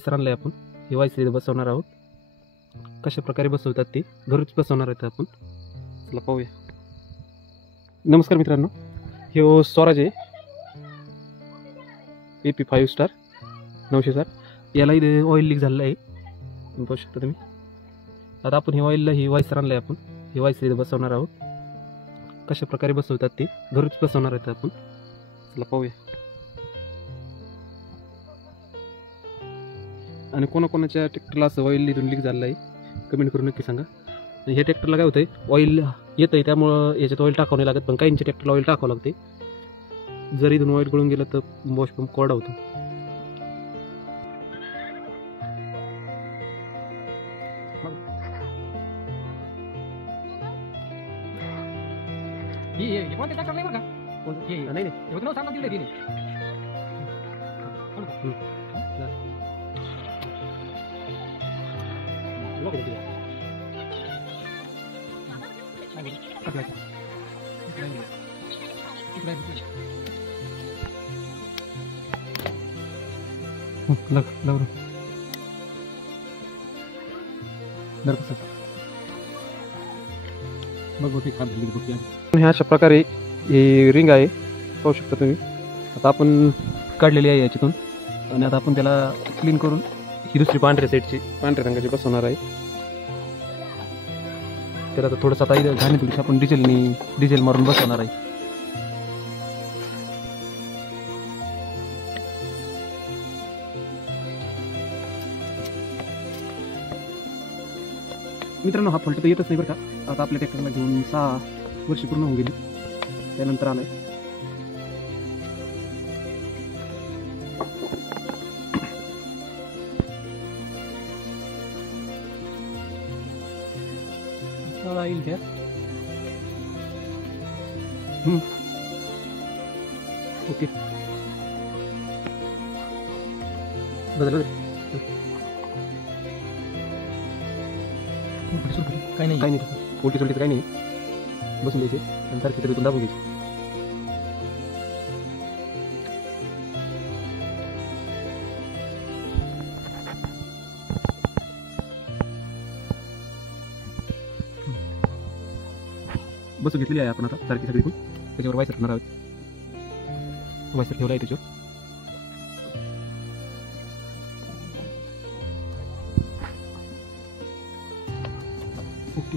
Wiser आणलंय आपण. हे वायसर इथं बसवणार आहोत. कशा प्रकारे बसवतात ते घरच बसवणार आहेत आपण. चला पाहूया. नमस्कार मित्रांनो, हे स्वराज आहे AP5 स्टार 900 याला इथे ऑइल लीक झालेलं आहे, पाहू शकता तुम्ही. आता आपण हे ऑइलला ही वायसर आणलंय आपण. हे वायसर इथं बसवणार आहोत. कशा प्रकारे बसवतात ते घरच बसवणार आहेत आपण. चला पाहूया. आणि कोणाकोणाच्या ट्रॅक्टरला असं ऑइल इथून लीक झालेलं आहे कमेंट करून नक्की सांगा. आणि हे ट्रॅक्टरला काय होतंय, ऑइल येतं आहे त्यामुळं याच्यात ऑइल टाकावं नाही लागत, पण काहींच्या ट्रॅक्टरला ऑइल टाकावं लागते. जर इथून ऑइल गळून गेलं तर वॉश पंप कोरडा होतो. कोणते ट्रॅक्टर नाही बघा नाही एवढं सांगा दिले दिले ह्या अशा प्रकारे ही रिंग आहे, पाहू शकता तुम्ही. आता आपण काढलेली आहे याच्यातून आणि आता आपण त्याला क्लीन करून ही दुसरी पांढऱ्या साईडची पांढऱ्या रंगाची बसवणार आहे. त्याला आता थोडंसं आता इथं घाणी थोडीशी आपण डिझेल मारून बसवणार आहे. मित्रांनो, हा फॉल्ट तर येतच नाही बरं का. आता आपल्या ट्रॅक्टरला घेऊन 6 वर्ष पूर्ण होऊन गेली, त्यानंतर आलाय. येईल त्यात ओके बदल काही नाही उलटी सुलटी काही नाही. बसून द्यायचे आणि सारखी तरी दाबून घ्यायची. बसून घेतलेली आहे आपण आता सारखी सगळी. त्याच्यावर वायसर ठेवणार आहोत. वायसर ठेवला आहे त्याच्यावर. ओके